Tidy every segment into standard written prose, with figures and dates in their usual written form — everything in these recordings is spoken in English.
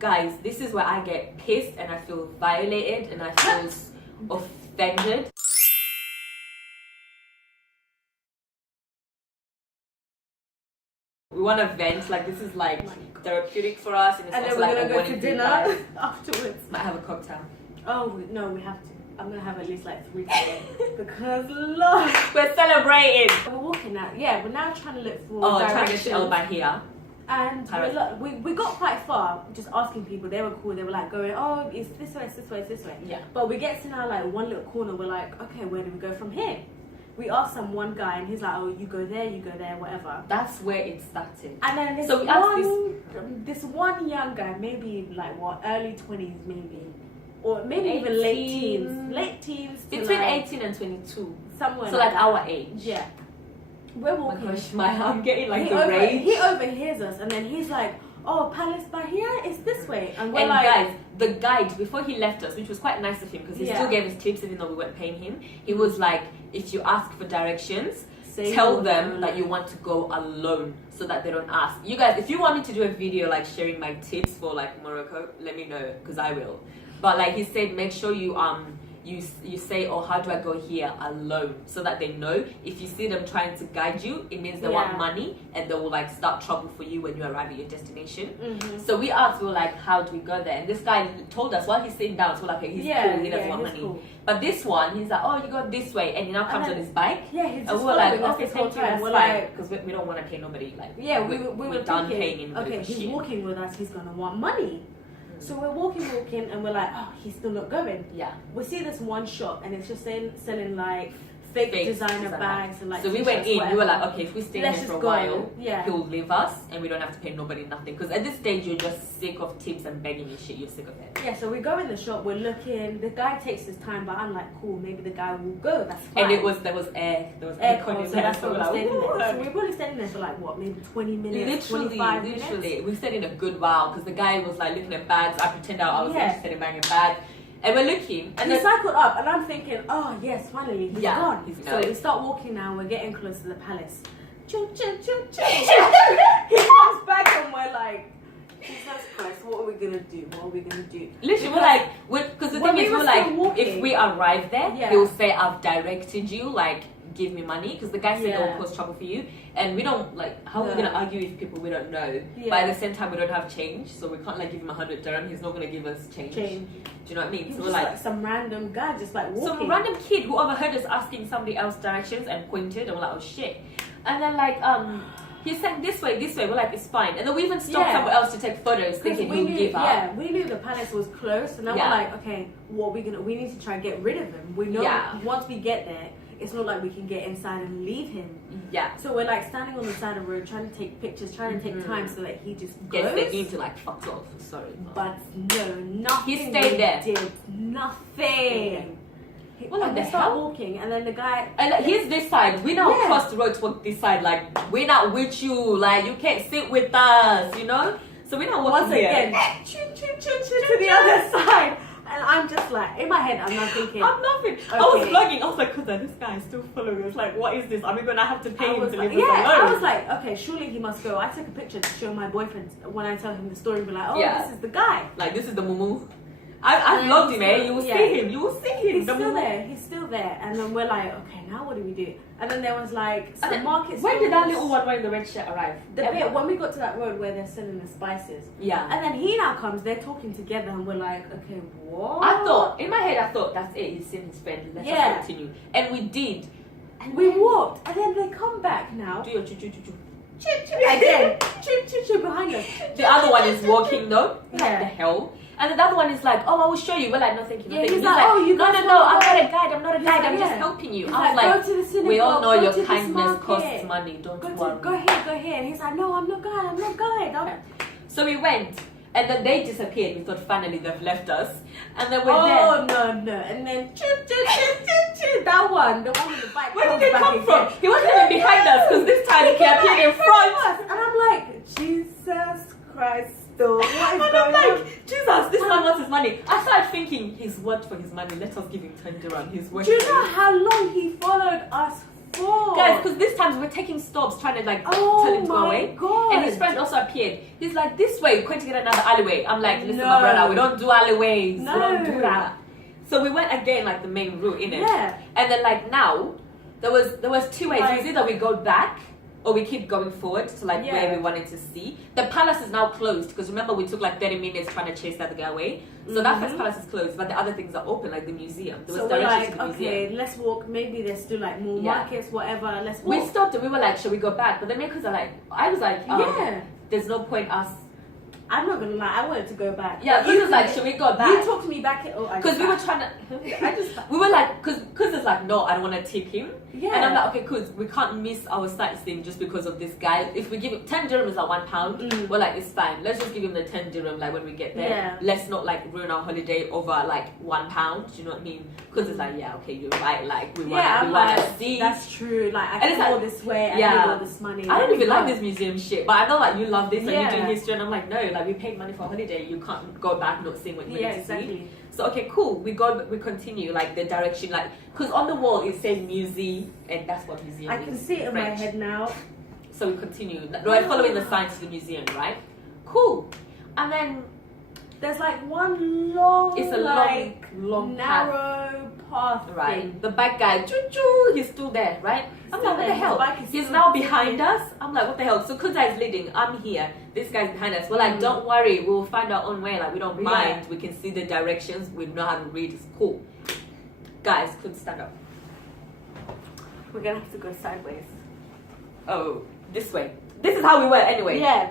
guys, this is where I get pissed and I feel violated and I feel offended. We want to vent, like this is like therapeutic for us, and it's And then also we're like gonna go to dinner afterwards. Might have a cocktail. Oh no, we have to. I'm gonna have at least like 3 today because Lord, We're celebrating. we're walking out. Yeah, we're now trying to look for Trying to directions. get to Elba here. And we got quite far just asking people. They were cool. They were like going, oh, it's this way, it's this way, it's this way. Yeah. But we get to now like one little corner. We're like, okay, where do we go from here? We asked one guy and he's like, oh, you go there, whatever. That's where it started. And then this one young guy, maybe like early 20s maybe. Or maybe even late teens. Late teens. Between 18 and 22. Somewhere so like our age. Yeah. We're walking. Oh my gosh, I'm getting like the rage. rage. He overhears us and then he's like, oh, Palace Bahia is this way. And we're and like, guys, the guide, before he left us, which was quite nice of him because he still gave us tips even though we weren't paying him, he was like, if you ask for directions, tell them that you want to go alone so that they don't ask. You guys, if you want me to do a video like sharing my tips for like Morocco, let me know because I will. But like he said, make sure you you say, oh, how do I go here alone, so that they know. If you see them trying to guide you, it means they want money and they will like start trouble for you when you arrive at your destination. So we asked, we were like, how do we go there? And this guy told us while he's sitting down, so we're like, okay, he's cool, he doesn't want money. Cool. But this one, he's like, oh, you go this way, and he now comes on his bike. Yeah, he's just and we're like, us okay, this whole thank you. time. And we're like, because we don't want to pay nobody. Like, yeah, we were done thinking, paying anybody. Okay, he's walking with us. He's gonna want money. So we're walking, and we're like, oh, he's still not going. Yeah. We see this one shop, and it's just selling like fake designer bags and like. So we went in. We were like, okay, if we stay here for a while, yeah, he'll leave us, and we don't have to pay nobody nothing. Because at this stage, you're just sick of tips and begging and shit. You're sick of it. Yeah. So we go in the shop. We're looking. The guy takes his time, but I'm like, cool. Maybe the guy will go. That's fine. And there was air. There was air con. So that's what we stayed in there. So we probably stayed in there for like what, maybe 20 minutes, 25 minutes. Literally, we stayed in a good while because the guy was like looking at bags. I pretended I was interested in buying a bag. And we're looking, and he cycled up, and I'm thinking, oh yes, finally he's gone. He's so we start walking now. We're getting close to the palace. Choo, choo, choo, choo. He comes back, and we're like, Jesus Christ, what are we gonna do? What are we gonna do? Literally, we're like, because the thing is, we're like, if we arrive there, he'll say, I've directed you, like, give me money, because the guy said it will cause trouble for you, and we don't like, how are we gonna argue with people we don't know? But at the same time, we don't have change, so we can't like give him 100 dirham. He's not gonna give us change. Do you know what I mean? He's so just we're like some random guy just like walking. Some random kid who overheard us asking somebody else directions and pointed, and we're like, oh shit. And then like he said this way. We're like, it's fine. And then we even stopped somewhere else to take photos, thinking he'll give up. Yeah, we knew the palace was close, and now we're like, okay, what are we gonna? We need to try and get rid of him. We know once we get there, it's not like we can get inside and leave him. Yeah. So we're like standing on the side of the road, trying to take pictures, trying to take time so that he just gets the need to like fuck off. Sorry. But no, nothing. He stayed there. Did nothing. Well, like they start walking, and then the guy. And he's this side. We now cross the road to walk this side. Like we're not with you. Like you can't sit with us. You know. So we're not walking once again. To the other side. And I'm just like, in my head, I'm not thinking. I'm laughing. Okay. I was vlogging. I was like, this guy is still following us. Like, what is this? Are we going to have to pay him to leave us alone? I was like, okay, surely he must go. I took a picture to show my boyfriend when I tell him the story. Be like, oh, this is the guy. Like, this is the mumu. I vlogged him, eh? You will see him. You will see him. He's still there. He's still there. And then we're like, okay, now what do we do? And then there was like some market. When did that little one wearing the red shirt arrive? The bit when we got to that road where they're selling the spices. Yeah. And then he now comes. They're talking together, and we're like, okay, what? I thought in my head, that's it. He's seen his friend. Let's just continue. And we did. And we walked, and then they come back now. Do your choo choo choo choo. Again, choo behind us. The other one is walking though. What the hell? And the other one is like, oh, I will show you. We're like, no, thank you. Yeah, he's like, oh, you guys no, I'm not a guide. I'm not a guide. I'm just helping you. I was like, go to the synagogue, we all know your kindness costs money. Don't worry. Go here. And he's like, no, I'm not guide. So we went, and then they disappeared. We thought finally they've left us, and then we're there. Oh no! And then that one, the one with the bike. Where did they come from? He wasn't even behind us because this time he appeared in front. And I'm like, Jesus Christ. What is going on? Jesus, this man wants his money. I started thinking, he's worked for his money. Let us give him 10 dirham. He's worth. Do you know how long he followed us for? Guys, because this time we're taking stops trying to like tell him to go away. God. And his friend also appeared. He's like, this way, we're going to get another alleyway. I'm like, listen, my brother, we don't do alleyways. No. We don't do that. So we went again like the main route, innit? Yeah. And then like now, there was two ways. It's either we go back or we keep going forward to like where we wanted to see. The palace is now closed because remember we took like 30 minutes trying to chase that guy away. So that first palace is closed, but the other things are open, like the museum. There was directions to the museum. Let's walk. Maybe there's still like more markets, whatever. Let's walk. We stopped and we were like, should we go back? But then because I was like, there's no point us. I'm not gonna lie, I wanted to go back. Yeah, he was like, should we go back? You talked me back. Because we were trying to. We were like, because it's like, no, I don't want to tip him. Yeah. And I'm like, okay, because we can't miss our sightseeing just because of this guy. If we give him 10 dirham is like £1, we're like, it's fine. Let's just give him the 10 dirham like when we get there. Yeah. Let's not like ruin our holiday over like £1. Do you know what I mean? Because it's like, yeah, okay, you're right. Like we want to see. That's true. Like I can go this way. I can go this money. I don't even like this museum shit, but I know like you love this and you do history, and I'm like, no, like we paid money for a holiday. You can't go back not seeing what you need to see. So okay, cool. We continue like the direction, like because on the wall it says museum, and that's what museum is. I can see it in my head now. So we continue. We're following the signs to the museum, right? Cool. And then there's like one long, it's a long narrow path. Right. Thing. The bike guy, he's still there, right? I'm like, what the hell? He's now behind us. I'm like, what the hell? So Kuza is leading. I'm here. This guy's behind us. We're like, don't worry. We'll find our own way. Like, we don't mind. We can see the directions. We know how to read. It's cool. Guys, couldn't stand up. We're going to have to go sideways. Oh, this way. This is how we were anyway. Yeah.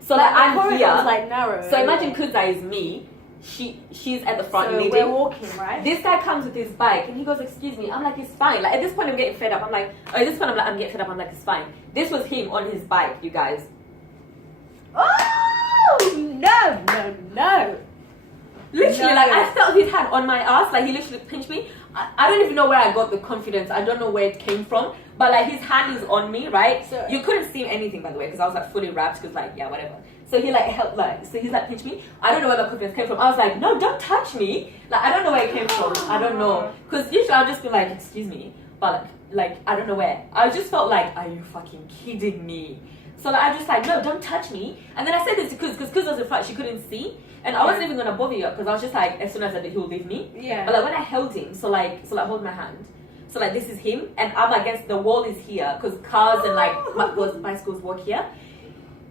So like I'm here. Like narrow. So imagine Kuza is me. She's at the front leading. We're walking, right? This guy comes with his bike and he goes, excuse me. I'm like, it's fine. Like at this point I'm getting fed up. I'm like, at this point I'm getting fed up. I'm like, it's fine. This was him on his bike, you guys. Oh no. Literally, like I felt his hand on my ass. Like he literally pinched me. I don't even know where I got the confidence. I don't know where it came from. But like his hand is on me, right? So you couldn't see anything, by the way, because I was like fully wrapped. Because like, yeah, whatever. So he like helped, like, so he's like pinched me. I don't know where the confidence came from. I was like, no, don't touch me. Like I don't know where it came from. I don't know. Because usually I'll just be like, excuse me. But like I don't know where. I just felt like, are you fucking kidding me? So like, I just like, no, don't touch me. And then I said this to Kuz, because Kuz was in front, she couldn't see. And I wasn't even gonna bother you because I was just like, as soon as I did, he'll leave me. Yeah. But like when I held him, so like hold my hand. So like this is him, and I'm against the wall is here because cars and like bicycles walk here.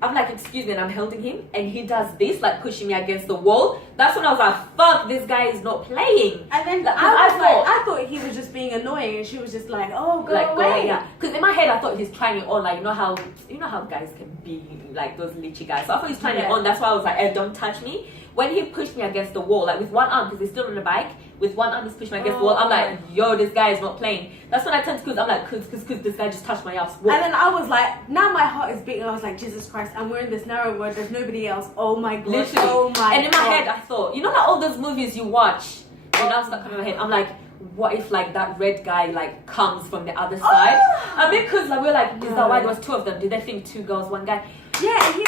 I'm like, excuse me, and I'm holding him, and he does this, like pushing me against the wall. That's when I was like, fuck, this guy is not playing. And then like, I thought he was just being annoying, and she was just like, oh, go away. Yeah, because in my head I thought he's trying it on, like you know how guys can be like those lychee guys. So I thought he's trying it on. That's why I was like, hey, don't touch me. When he pushed me against the wall, like with one arm, because he's still on the bike, with one arm he's pushed me against the wall. I'm like, yo, this guy is not playing. That's when I turned to Kuz. I'm like, Kuz, this guy just touched my ass. What? And then I was like, now my heart is beating. I was like, Jesus Christ, and we're in this narrow road. There's nobody else. Oh my God. Literally. Oh my And in my head, I thought, you know, like all those movies you watch, and now stuck coming in my head. I'm like, what if like that red guy like comes from the other side? I mean, because like we're like, is that why there was two of them? Did they think two girls, one guy? Yeah, he's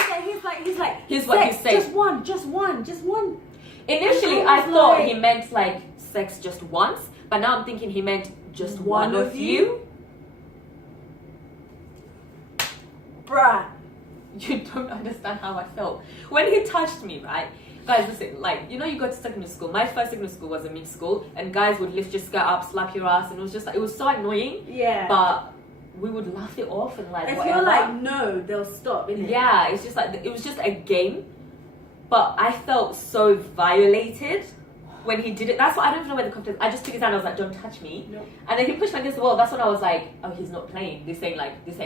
what he said. Just one. Initially, I thought he meant like sex just once, but now I'm thinking he meant just one of you. Bruh. You don't understand how I felt. When he touched me, right? Guys, listen, like, you know you go to secondary school. My first secondary school was a mixed school, and guys would lift your skirt up, slap your ass, and it was just like, it was so annoying. Yeah. But we would laugh it off and like, if whatever. you're like, no, they'll stop, innit? Yeah, it's just like, it was just a game. But I felt so violated when he did it. That's why I don't even know where the confidence. I just took his hand. I was like, "Don't touch me." No. And then he pushed me against the wall. That's when I was like, "Oh, he's not playing. This ain't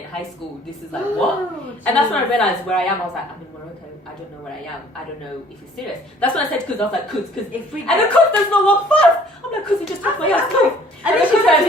high school. This is like what?" And that's when I realized where I am. I was like, "I'm in Morocco. I don't know where I am. I don't know if he's serious." That's when I said, "Cuz," I was like, "Cuz, if we." And then Cuz does not walk fast. I'm like, "Cuz, he just touched my ass." And then she's like,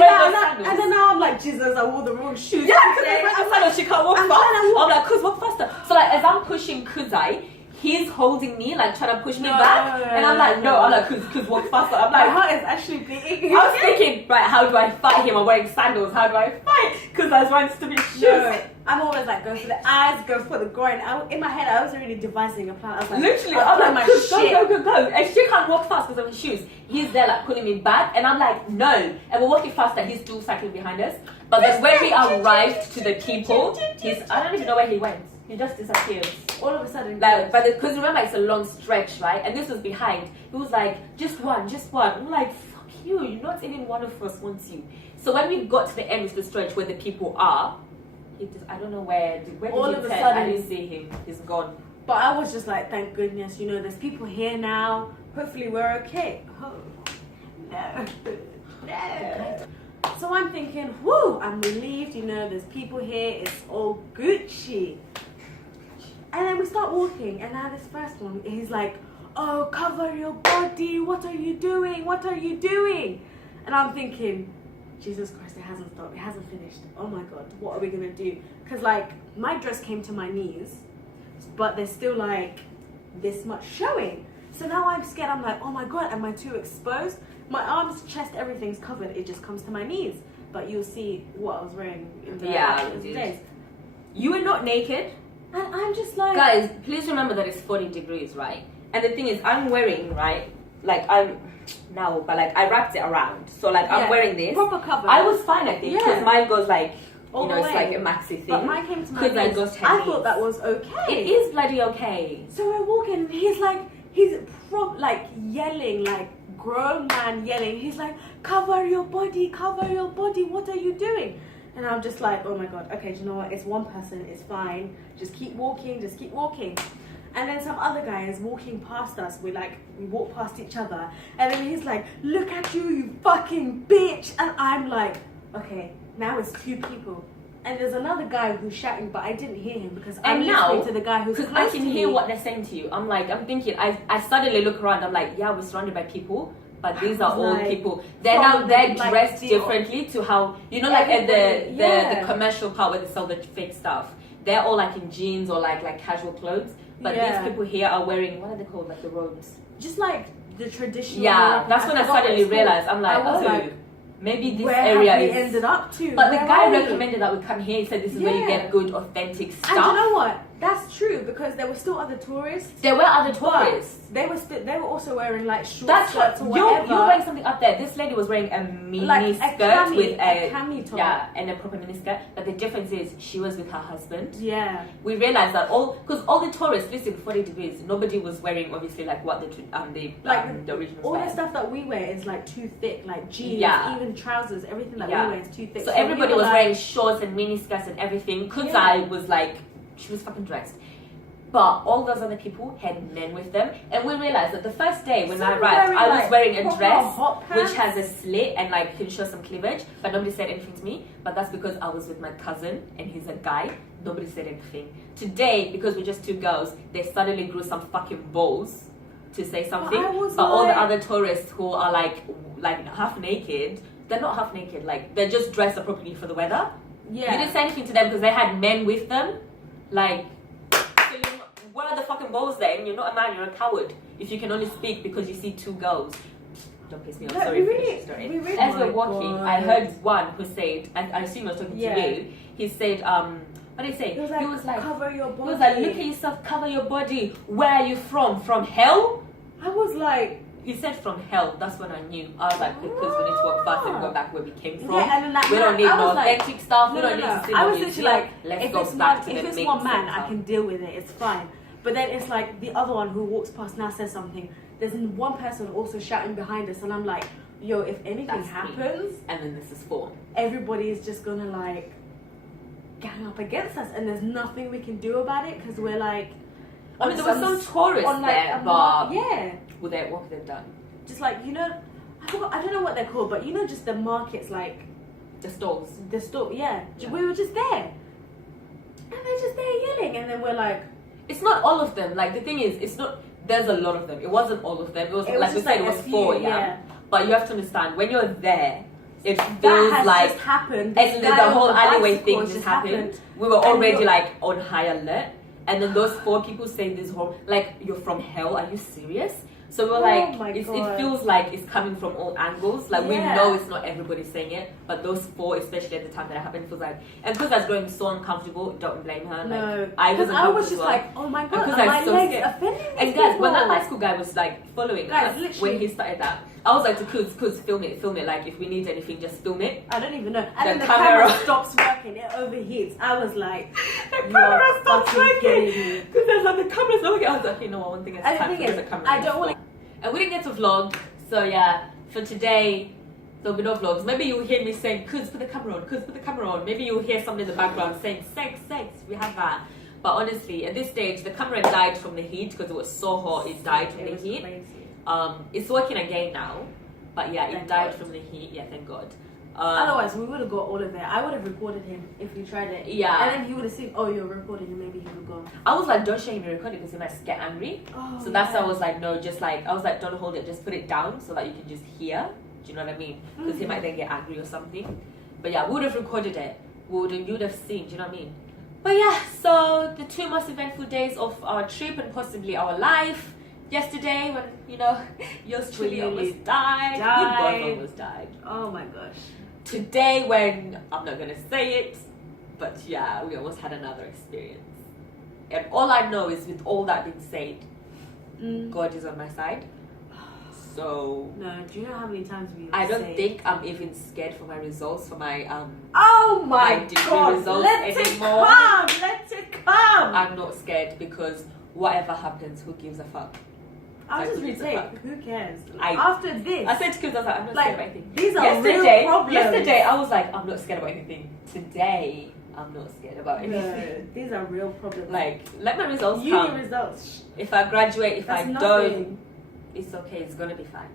and then now I'm like, Jesus, I wore the wrong shoes. Yeah, because I'm like, she can't walk fast. I'm like, "Cuz, walk faster." So like, as I'm pushing Kuzai, he's holding me, like trying to push me back, and I'm like, no, I'm like, cause walk faster. I'm like, my heart is actually beating. I was thinking, right, how do I fight him? I'm wearing sandals. How do I fight? Because I was wearing stupid shoes. I'm always like, go for the eyes, go for the groin. In my head, I was already devising a plan. I was like, literally, I'm like, go. And she can't walk fast because of his shoes. He's there like pulling me back, and I'm like, no. And we're walking faster. He's still cycling behind us. But then when we arrived to the people, I don't even know where he went. He just disappears. All of a sudden. Like, but because remember, it's a long stretch, right? And this was behind. He was like, just one. I'm like, fuck you. Not even one of us wants you. So when we got to the end of the stretch where the people are, I don't know where did all he of a turn? sudden, I didn't see him. He's gone. But I was just like, thank goodness, there's people here now. Hopefully we're okay. Oh, no. So I'm thinking, whoo, I'm relieved, there's people here. It's all Gucci. And then we start walking, and now this first one, he's like, oh, cover your body. What are you doing? And I'm thinking, Jesus Christ, it hasn't stopped. It hasn't finished. Oh my God, what are we going to do? Because, like, my dress came to my knees, but there's still, like, this much showing. So now I'm scared. I'm like, oh my God, am I too exposed? My arms, chest, everything's covered. It just comes to my knees. But you'll see what I was wearing in the days. You were not naked. And I'm just like... Guys, please remember that it's 40 degrees, right? And the thing is, I'm wearing, right, like, but like I wrapped it around, so like I'm wearing this proper cover. I was fine, I think, because mine goes like it's like a maxi thing. But mine came to my knees. I thought that was okay. It is bloody okay. So we're walking, and he's yelling, like grown man yelling. He's like, cover your body. What are you doing? And I'm just like, oh my God. Okay, do you know what? It's one person. It's fine. Just keep walking. And then some other guy is walking past us. We walk past each other. And then he's like, look at you, you fucking bitch. And I'm like, okay, now it's two people. And there's another guy who's shouting, but I didn't hear him because I'm listening to the guy who's close to me. Because I can hear what they're saying to you. I'm thinking, I suddenly look around. I'm like, yeah, we're surrounded by people. But these are all people. They're dressed differently to how, like at the commercial part where they sell the fake stuff. They're all like in jeans or like casual clothes. But these people here are wearing, what are they called? Like the robes. Just like the traditional. Yeah, that's when I suddenly realized. I'm like, maybe this area is... ended up to? But the guy recommended that we come here. He said this is where you get good, authentic stuff. And you know what? That's true, because there were still other tourists. There were other tourists. They were also wearing like short skirts or whatever. You're wearing something up there. This lady was wearing a mini skirt with a cami top. Yeah, and a proper mini skirt. But the difference is she was with her husband. Yeah. We realized that because all the tourists, listen, 40 degrees, nobody was wearing obviously like what the original. All the stuff that we wear is like too thick, like jeans, even trousers, everything that we wear is too thick. So everybody was wearing shorts and mini skirts and everything. Kudzai was like, she was fucking dressed. But all those other people had men with them, and we realized that the first day when I arrived, I was wearing a dress which has a slit and like can show some cleavage, but nobody said anything to me. But that's because I was with my cousin and he's a guy. Nobody said anything. Today, because we're just two girls, they suddenly grew some fucking balls to say something. But all the other tourists who are like half naked, they're not half naked. Like they're just dressed appropriately for the weather. Yeah. You didn't say anything to them because they had men with them. Like. Where are the fucking balls then? You're not a man, you're a coward. If you can only speak because you see two girls. Don't piss me off, sorry. As we're walking, I heard one who said, and I assume I was talking to you, he said, what did he say? He was like, cover your body. He was like, look at yourself, cover your body. Where are you from? From hell? I was like... He said from hell, that's when I knew. I was like, because we need to walk fast and go back where we came from. Yeah, and then like, we don't need no authentic stuff, we don't need to see I was literally like, let's go back to the main If it's one man, I can deal with it, it's fine. But then it's like the other one who walks past now says something. There's one person also shouting behind us, and I'm like, yo, if anything happens, and then this is 4, everybody is just gonna like gang up against us, and there's nothing we can do about it because we're like. I mean, there were some tourists there, but what could they done? Just like I don't know what they're called, but just the markets, like the stalls. The store, yeah. We were just there, and they're just there yelling, and then we're like. It's not all of them. Like the thing is, it's not. There's a lot of them. It wasn't all of them. It was like we said, it was 4. Yeah. But you have to understand when you're there, it feels like just happened. And the whole alleyway thing just happened. We were already like on high alert, and then those 4 people say this whole like, you're from hell. Are you serious? So we're like, it feels like it's coming from all angles. Like, we know it's not everybody saying it, but those four, especially at the time that it happened, feels like, and because I was growing so uncomfortable, don't blame her. No, I was just like, oh my god, my legs offending these and guys, when that high school guy was like following us, when he started that, I was like to Kuz, film it. Like, if we need anything, just film it. I don't even know. And then the camera stops working, it overheats. I was like, the camera stops working. Because there's like the camera's not working. I was like, you know what, one thing at a time, because the camera. I don't want to. And we didn't get to vlog, so yeah, for today, there'll be no vlogs. Maybe you'll hear me saying, Kuz, put the camera on, Kuz, put the camera on. Maybe you'll hear something in the background saying, sex, we have that. But honestly, at this stage, the camera died from the heat because it was so hot, it died from the heat. Crazy. It's working again now, but yeah, it died from the heat. Yeah, thank God. Otherwise, we would have got all of it. I would have recorded him if we tried it. Yeah. And then he would have seen, oh, you're recording, and maybe he would go. I was like, don't show him recording because he might get angry. Oh, so that's why I was like, no, just like, I was like, don't hold it, just put it down so that you can just hear. Do you know what I mean? Because he might then get angry or something. But yeah, we would have recorded it. You would have seen, do you know what I mean? But yeah, so the 2 most eventful days of our trip and possibly our life. Yesterday, when, you know, yours truly almost died. We both almost died. Oh my gosh. Today, when, I'm not going to say it, but yeah, we almost had another experience. And all I know is, with all that being said, God is on my side. So... No, do you know how many times we I don't think I'm even scared for my results, for my oh my God, results let anymore. Let it come! I'm not scared because whatever happens, who gives a fuck? I'll just retake. Who cares? After this, I said to Kuz, I was like, I'm not scared about anything. These are real problems. Yesterday, I was like, I'm not scared about anything. Today, I'm not scared about anything. No, these are real problems. Like, let my results come. Uni results. If I graduate, if That's I nothing. don't, it's okay. It's gonna be fine.